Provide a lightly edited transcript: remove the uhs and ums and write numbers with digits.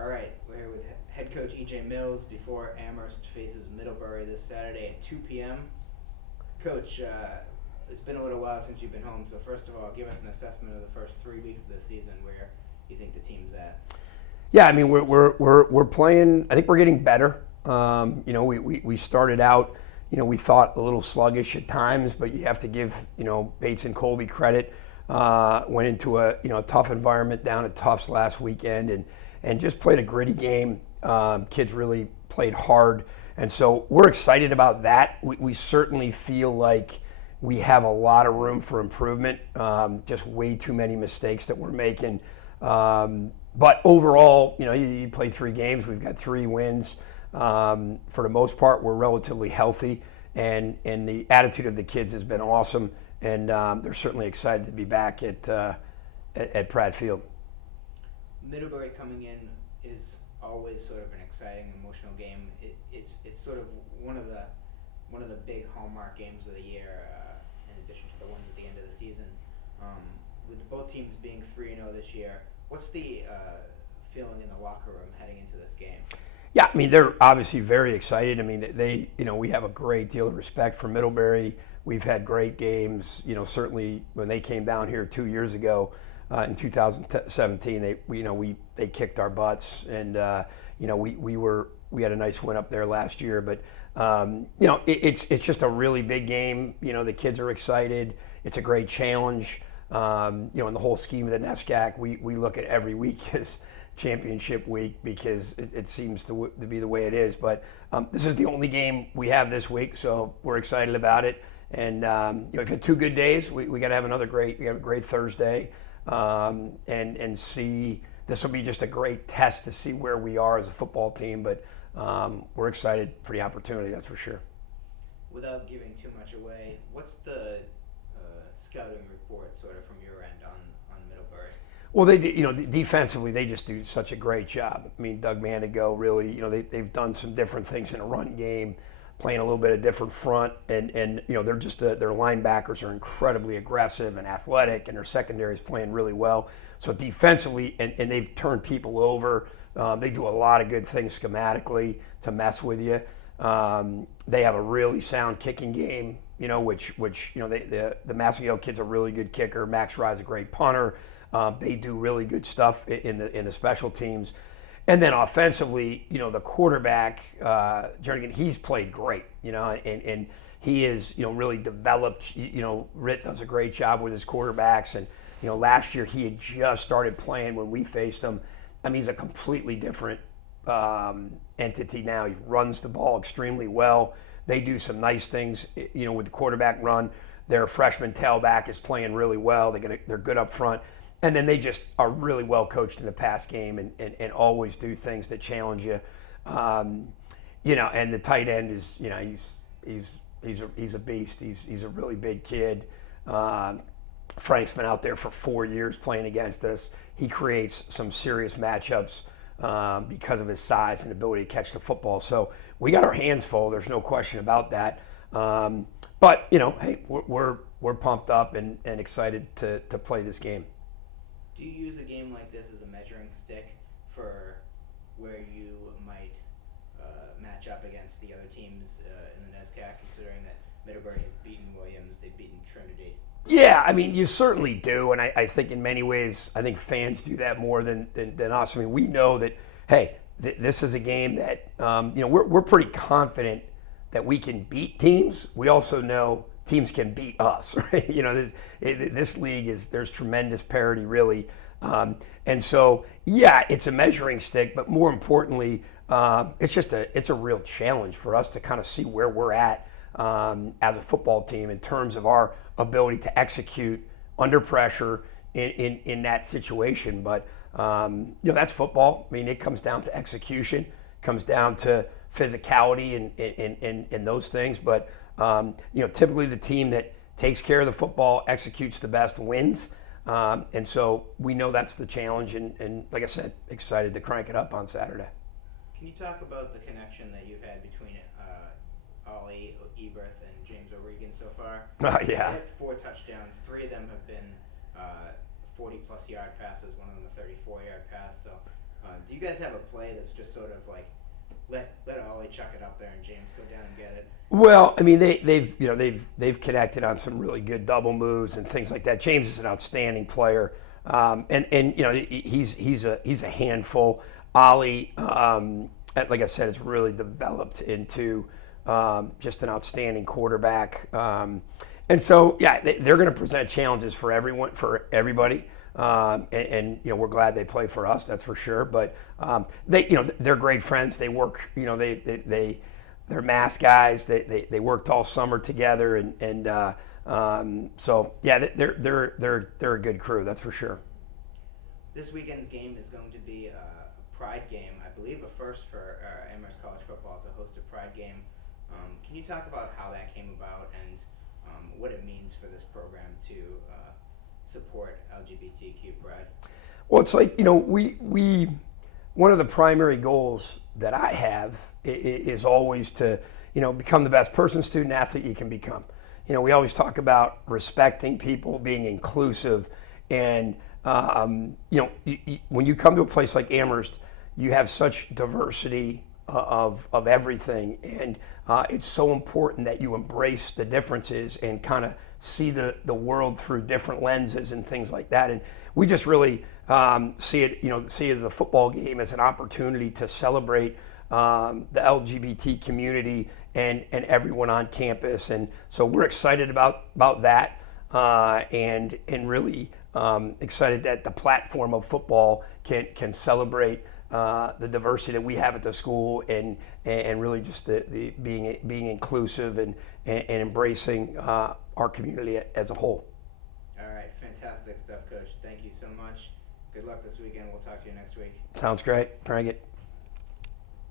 All right, we're here with head coach EJ Mills before Amherst faces Middlebury this Saturday at 2 p.m. Coach, it's been a little while since you've been home, so first of all, give us an assessment of the first 3 weeks of the season where you think the team's at. Yeah, I mean we're playing. I think we're getting better. We started out. We thought a little sluggish at times, but you have to give Bates and Colby credit. Went into a tough environment down at Tufts last weekend and just played a gritty game. Kids really played hard, and so we're excited about that. We certainly feel like we have a lot of room for improvement. Just way too many mistakes that we're making. But overall, you play 3 games. We've got 3 wins. For the most part, we're relatively healthy, and the attitude of the kids has been awesome. And they're certainly excited to be back at Pratt Field. Middlebury coming in is always sort of an exciting, emotional game. It's sort of one of the big hallmark games of the year, in addition to the ones at the end of the season. With both teams being 3-0 this year, what's the feeling in the locker room heading into this game? Yeah, I mean they're obviously very excited. I mean we have a great deal of respect for Middlebury. We've had great games. Certainly when they came down here 2 years ago in 2017, they kicked our butts, and we had a nice win up there last year. But it's just a really big game. The kids are excited. It's a great challenge. In the whole scheme of the NESCAC, we look at every week as championship week because it seems to be the way it is. But this is the only game we have this week, so we're excited about it. And we've had 2 good days. We got to have another great. We have a great Thursday, and see. This will be just a great test to see where we are as a football team. But we're excited for the opportunity. That's for sure. Without giving too much away, what's the scouting report sort of from your end on Middlebury? Well, defensively, they just do such a great job. I mean, Doug Manigo really, they've done some different things in a run game, playing a little bit of different front, and they're just their linebackers are incredibly aggressive and athletic, and their secondary is playing really well. So defensively, and they've turned people over. They do a lot of good things schematically to mess with you. They have a really sound kicking game, which the Massago kid's a really good kicker. Max Rye's a great punter. They do really good stuff in the special teams. And then offensively, the quarterback, Jernigan, he's played great, and he is, really developed. Ritt does a great job with his quarterbacks. And, last year he had just started playing when we faced him. I mean, he's a completely different entity now. He runs the ball extremely well. They do some nice things, with the quarterback run. Their freshman tailback is playing really well. They're good up front. And then they just are really well coached in the pass game and always do things that challenge you. And the tight end is, he's a beast. He's a really big kid. Frank's been out there for 4 years playing against us. He creates some serious matchups because of his size and ability to catch the football. So we got our hands full. There's no question about that. But hey, we're pumped up and excited to play this game. Do you use a game like this as a measuring stick for where you might match up against the other teams in the NESCAC, considering that Middlebury has beaten Williams, they've beaten Trinity? Yeah, I mean, you certainly do, and I think in many ways, I think fans do that more than us. I mean, we know that, hey, this is a game that, we're pretty confident that we can beat teams. We also know teams can beat us, right? This league there's tremendous parity, really. And so, yeah, it's a measuring stick, but more importantly, it's a real challenge for us to kind of see where we're at as a football team in terms of our ability to execute under pressure in that situation. But that's football. I mean, it comes down to execution, comes down to physicality and those things. But typically the team that takes care of the football, executes the best, wins. And so we know that's the challenge. And like I said, excited to crank it up on Saturday. Can you talk about the connection that you've had between Ollie Eberth and James O'Regan so far? Yeah. They had 4 touchdowns. 3 of them have been 40-plus yard passes. One of them a 34-yard pass. So Do you guys have a play that's just sort of like let Ollie chuck it up there and James go down and get it? Well, I mean, they've connected on some really good double moves and things like that. James is an outstanding player, and you know he's a handful. Ollie, like I said, has really developed into just an outstanding quarterback. And so, yeah, they're going to present challenges for everybody. And you know, we're glad they play for us. That's for sure. But they're great friends. They work. You know, they're mass guys. They worked all summer together, so yeah, they're a good crew. That's for sure. This weekend's game is going to be a Pride game. I believe a first for Amherst College football to host a Pride game. Can you talk about how that came about and what it means for this program to support LGBTQ pride? Well, it's like, you know, we one of the primary goals that I have is always to, you know, become the best person, student, athlete you can become. You know, we always talk about respecting people, being inclusive, and you know, when you come to a place like Amherst, you have such diversity of everything, and it's so important that you embrace the differences and kind of see the world through different lenses and things like that. And we just really see it as a football game as an opportunity to celebrate the LGBT community and everyone on campus. And so we're excited about that, and really excited that the platform of football can celebrate the diversity that we have at the school, and really just the being inclusive and embracing our community as a whole. All right, fantastic stuff, Coach. Thank you so much. Good luck this weekend. We'll talk to you next week. Sounds great. Trying it.